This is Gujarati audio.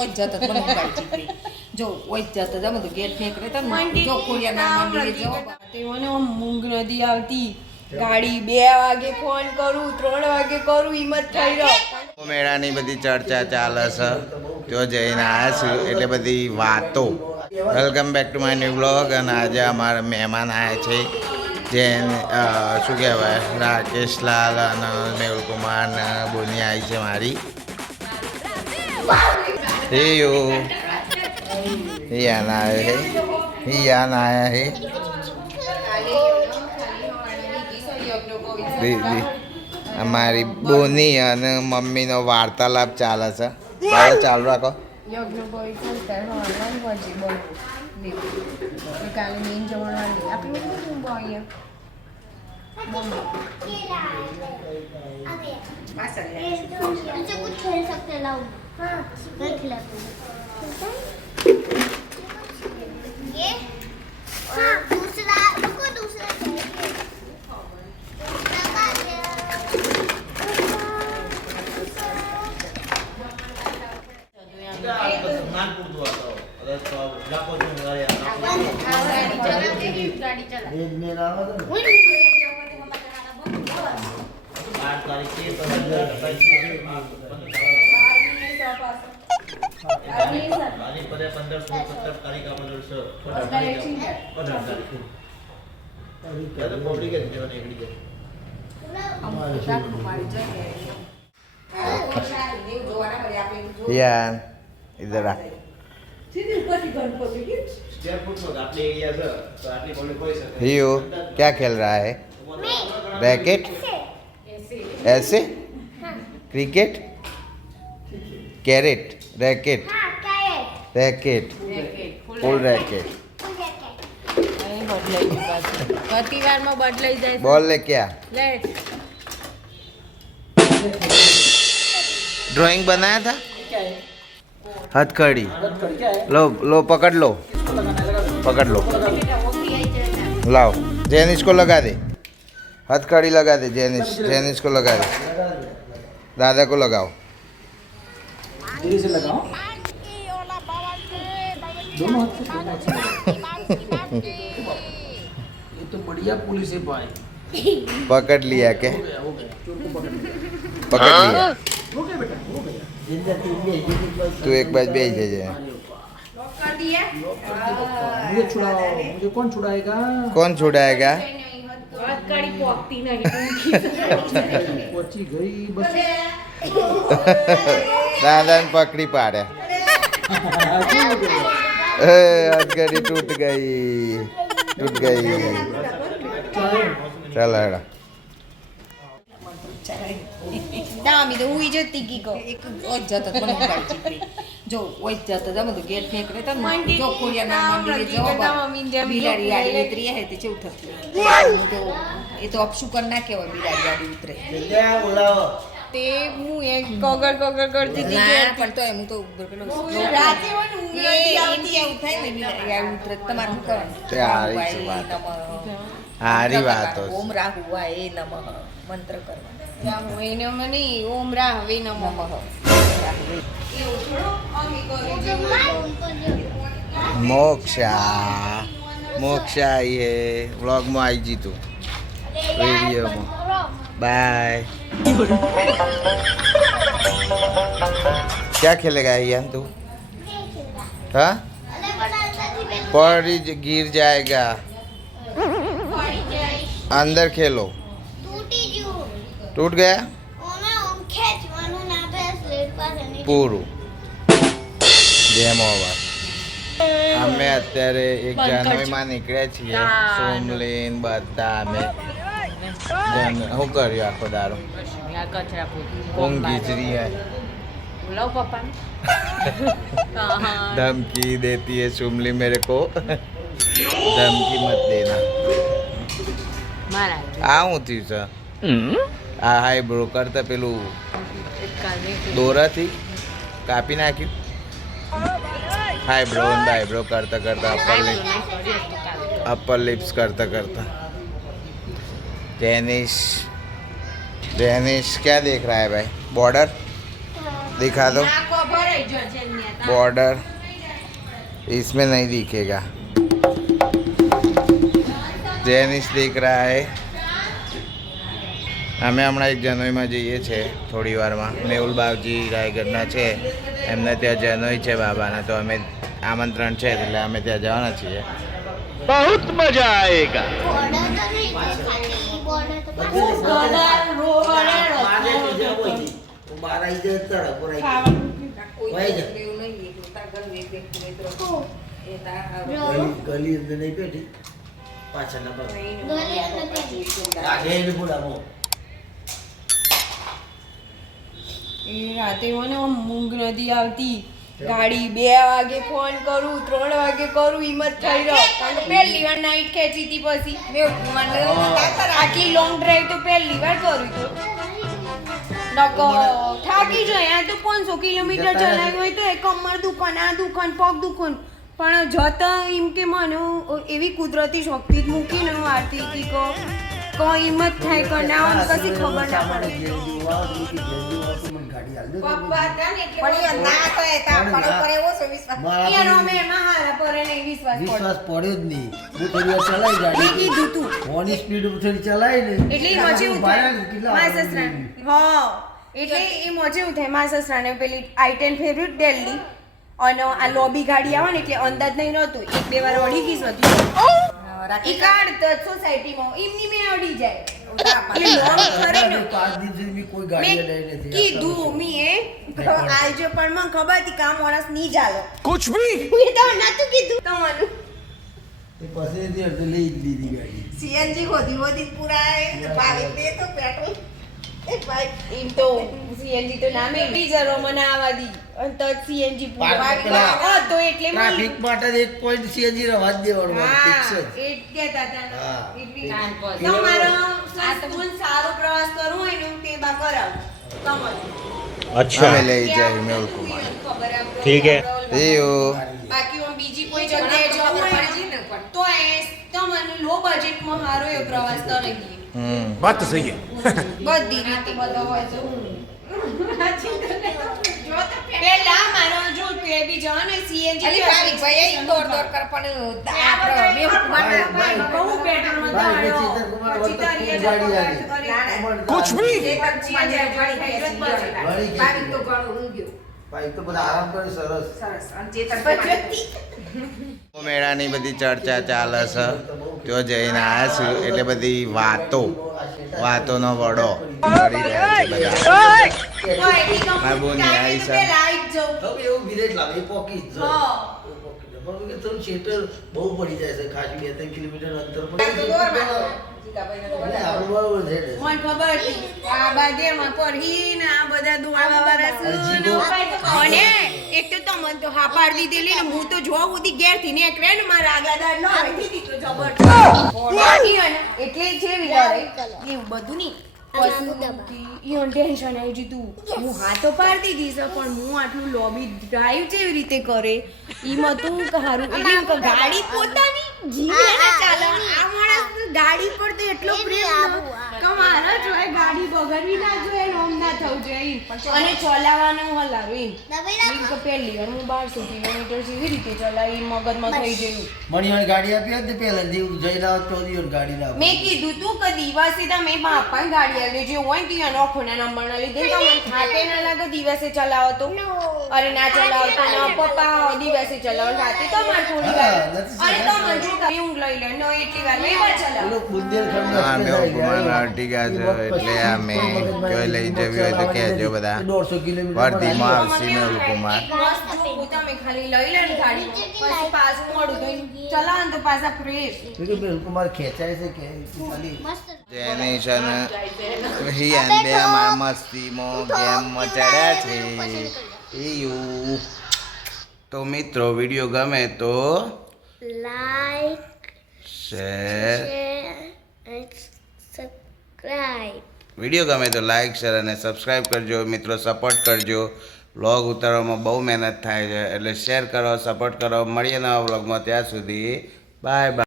ઓજ જતો મને મોબાઈલ ચીકરી જો ઓજ જતો જમ તો ગેટ ને કરે તો જો ખોડિયા ના મંદિરે જો તે મને મૂંગ નદી આવતી ગાડી 2 વાગે ફોન કરું 3 વાગે કરું હિંમત થઈ રહ્યો મેળાની બધી ચર્ચા ચાલે છે જો જઈને આવ્યા છું એટલે બધી વાતો welcome back to my new blog અને આજે અમારા મહેમાન આવ્યા છે જેન શું કહેવાય રાકેશલાલ અને મેહુલકુમાર ને બોની આવી છે મારી હિયાન આયા હે દીદી અમારી બોની અને મમ્મીનો વાર્તાલાપ ચાલે છે હવે ચાલુ રાખો યજ્ઞ કોઈ ચાલતા હવાનું હોજી બોલ દીદી કાલે મેન જવાનું આપણે શું બોય मुझे कुछ खेल सकते लाओ हाँ मैं खिलाती हूँ ये हाँ दूसरा रुको दूसरा चाहिए યાર इधर आ हियो क्या खेल रहा है रैकेट ऐसे cricket carrot racket racket full racket ગતિ વારમાં બદલાઈ જાય बॉल ले क्या લે ड्राइंग बनाया था हथकड़ी लो लो पकड़ लो लाओ जैनिश को लगा दे हथकड़ी लगा दे जैनिश को लगा दे दादा को लगाओ धीरे से लगाओ दोनों हाथ से ये तो बढ़िया पुलिस है भाई पकड़ लिया क्या हो गया चोर को पकड़ लिया पकड़ लिया हो गया बेटा हो गया तू एक बार भेज दे जाए લોક કર દિયા मुझे छुड़ाओ मुझे कौन छुड़ाएगा कौन छुड़ाएगा હથકડી પોકતી નહીં पहुंची गई बस दादा ने पकड़ी पाड़े हथकड़ी टूट गई चल हेड़ा દામી તો ઉઈ જતી કી કો એક ઓજ જતો મને મોબાઈલ ચીકરી જો ઓજ જતો જમ તો ગેટ ને કરે તો જો ખોડિયા ના મંદિરે જો બિલાડી ગાડી ઉતરી હે તે ચેવું થતું તો એ તો અપશુ કર ના કેવાય બિલાડી ગાડી ઉતરે તે હું એક કગડ કરતી હતી ના પણ તો એમ તો પેલો રાતે મને ઊંઘ નથી આવતી. એવું થાય ને બિલાડી ગાડી ઉતરે તમારે શું કરવાનું તે હારી છે વાત. હારી વાતો છે. ઓમ રાહુવા એ નમઃ મંત્ર કરવાનો રામ એને મને ઓમ રાહવે નમઃ એવું થોડો અમે કરી જેવું મોક્ષા आई है व्लॉग में आई जी तू वीडियो में बाय क्या खेलेगा यान तू हाँ पड़ी गिर जाएगा अंदर खेलो टूट गया પૂરું જેમ ઓવર અમે અત્યારે 1 જાન્યુઆરીમાં નીકળ્યા છીએ સોમલીન બધા અમે શું કર્યું આખો દારૂ કચરા પોતી ઊંઘ ગીચરી है બોલાવ પપ્પા धमकी देती है सुमली मेरे को धमकी मत देना મારા આ હું થયું છે આ હાઈ બ્રો કરતા પેલું દોરાથી કાપી નાખ્યું હાઈ બ્રો બાય બ્રો કરતા करता अपर लिप्स करता जेनिश क्या देख रहा है भाई बॉर्डर दिखा दो ભરાઈ જશે અહીંયા. बॉर्डर इसमें नहीं दिखेगा। जेनिस दिख रहा है। અમે હમણાં એક જનોઈમાં જઈએ છીએ થોડી વારમાં. મેહુલ બાવજી રાયગઢના છે, એમને ત્યાં જનોઈ છે બાબાના, તો અમે આમંત્રણ છે એટલે અમે ત્યાં જવાના છીએ. બહુત મજા આયેગા. बॉर्डर तो नहीं थे खाली बॉर्डर तो पास ગોળા, રોવાળા, ખાવાનું. કોઈ વાઈ જા. એવું નહીં, એ તાર ઘર એક વ્યક્તિ નહીં તો એ તાર ગલી અંદર નહીં પેટી પાછળના ભાગ गली अंदर पेटी આગે એને બોલાવો એ રાતે મને આમ ઊંઘ નથી આવતી. ગાડી 2 વાગે ફોન કરું, 3 વાગે કરું, હિંમત થઈ રહ્યો. કારણ કે પહેલી વાર નાઈટ ખેંચી હતી પછી. આટલી લોંગ ડ્રાઈવ તો પહેલી વાર કરી તો. નકો થાકી જાય. આ તો 500 કિલોમીટર ચલાવ્યું હોય તો એ કમર દુકાન, આ દુકાન, પગ દુકાન. પણ જતા એમ કે મને એવી કુદરતી શક્તિ જ મૂકીને હું આરતી હતી કે કોઈ હિંમત થાય કે ના હોય કશી ખબર ના પડે. પપ્પા હતા ને એટલે પણ એ ના કહે તા પણ ઉપર એવો છે વિશ્વાસ. એનો મેં મારા પર નહીં વિશ્વાસ પડ્યો. વિશ્વાસ પડ્યો જ નહીં. હું થોડી વાર ચલાવી મેં ગાડી કીધું તું ફોની સ્પીડ થોડી ચલાવી ને એટલે એ મજે એવું થાય મારા સસરાને. હા એટલે એ મજે એવું થાય મારા સસરાને પેલી i10 ફેવરિટ દિલ્હી અને આ લોબી ગાડી આવે ને એટલે અંદાજ નહીં નહોતું. 1-2 વાર અડી ગઈ હતી. એ કાર્ડ સોસાયટીમાં એમની મેં અડી જાય. એટલે લોંગ કરે ને 5 દિન સુધી મેં કોઈ ગાડી અડાઈ મેં નથી. કીધું મેં આજે પણ મને ખબર હતી કામ માણસ નહીં ચાલો. कुछ भी એ તો નતું કીધું તમારું. એ પછીથી અડધો લઈ જ લીધી ગાડી. સીએનજી હોધી હોધી પૂરા એ ભાવે તે તો પેટ્રોલ એ ભાઈ એમ તો સીએનજી તો નામે ડીઝલ મને આવા દી અને તો સીએનજી પાર્ક તો એટલે ટ્રાફિક માટે જ 1 પોઈન્ટ સીએનજી રવા જ દેવાનું ફિક્સ જ. એ કહેતા હતા હા. તમારો સ્કૂલ સારો પ્રવાસ કરવો હોય ને તે બા કરાવો તમારે हमें ले जाए मेहुल कुमार. ठीक है. See you. બાકી હું બીજી કોઈ જગ્યાએ જવું હોય ને તો એ તમને લો બજેટમાં સારો એવો પ્રવાસ કરી દઈએ. बात तो सही है. બધી રીતે બધો હોય તો પેલા મારો જો કે બી જવાનો સીએનજી અલી ભાઈ ભાઈ એ દોડ દોડ કર પણ આપણો મેહુલ કુમારના ભાઈ, બહુ પેટ્રોલ માં ભાઈ, દાડો ચેતન કુમાર પછી વખત તારી ખૂબ ગાડી આવી. कुछ भी. ભાઈ તો ઘણું ઊંઘ્યો ભાઈ તો બધા આરામ કરે સરસ. સરસ અને ચેતન ભાઈ મેળાની બધી ચર્ચા ચાલે છે. જો જઈને આવ્યા છું એટલે બધી વાતોનો વડો કરી રહ્યા છે બધા. મારી બોન આવી છે. હવે એવું વિલેજ લાગે એ પોકી જ જાય. હા. એ પોકી જાય. પણ કે થોડું શેટર બહુ પડી જાય છે ખાસ 2-3 કિલોમીટર અંતર પર. તો દોર માં જીગાભાઈને તો એટલે આપણું બરાબર છે ને. મને ખબર હતી આ બાદેમાં પડી ને આ બધા દોડવા વાળા અને એક તો તમને તો હા પાડી દીધેલી ને હું તો જોવા સુધી ઘેર થી નીકળે ને મારા આગલા દાડ નો આવી દીધી તો જબરજસ્ત એટલે જેવી લડે એવું બધું નહીં ઈવન ટેન્શન આવી જીતું હું હા તો પાડતી દીધો પણ હું આટલું લોબી ડ્રાઈવ કેવી રીતે કરે ઈમાં તું હારું એટલે એમ કે ગાડી પોતાની જીવે ને ચાલે આ માણસ ગાડી પર તો એટલો પ્રેમ કે મારા જોઈ ગાડી બગડવી ના જોઈએ રોમ ના થવું જોઈએ અને ચલાવવાનું હલાવું એમ એમ કે પહેલી વાર હું 1200 કિલોમીટર જેવી રીતે ચલાવી મગજમાં થઈ ગયું મણિયાની ગાડી આપી હોત ને પહેલા જેવું જઈને આવત તો દિયોની ગાડી ના આપે. મેં કીધું તું કે દિવસે તમે બાપાની ગાડી આવી જે હોય ને ત્યાં નોખોના નંબરના લીધે તમને થાકે ના લાગે દિવસે ચલાવો તો અરે ના ચલાવો તો ના પપ્પા દિવસે ચલાવો રાતે તો માર થોડી વાર અરે તો મંજુ કરી ઊંઘ લઈ લે નો એટલી વાર મેં વાર ચલાવો પેલો બુંદેલખંડ હા, રસ્તે મેહુલ જાય. કુમારના અર્ટિગા છે એટલે અમે કોઈ લઈ જવી હોય તો કહેજો બધા. 150 કિલોમીટર વર્ધીમાં આવશે મેહુલ કુમાર. મસ્ત જો તમે ખાલી લઈ લે ને ગાડી પછી પાછું મોડું તો ચલાવો ને તો પાછા ફ્રેશ મેહુલ કુમાર ખેંચાય છે કે ખાલી मस्त જેનિસ અને હિયાન બે અમારા મસ્તીમાં ગેમમાં ચડ્યા છે. એવું તો મિત્રો વિડીયો ગમે તો like share share and subscribe video ગમે તો લાઈક શેર અને સબસ્ક્રાઈબ કરજો મિત્રો. સપોર્ટ કરજો. વ્લોગ ઉતારવામાં બહુ મહેનત થાય છે એટલે શેર કરો, સપોર્ટ કરો. મળીએ નવા વ્લોગમાં. ત્યાં સુધી બાય બાય.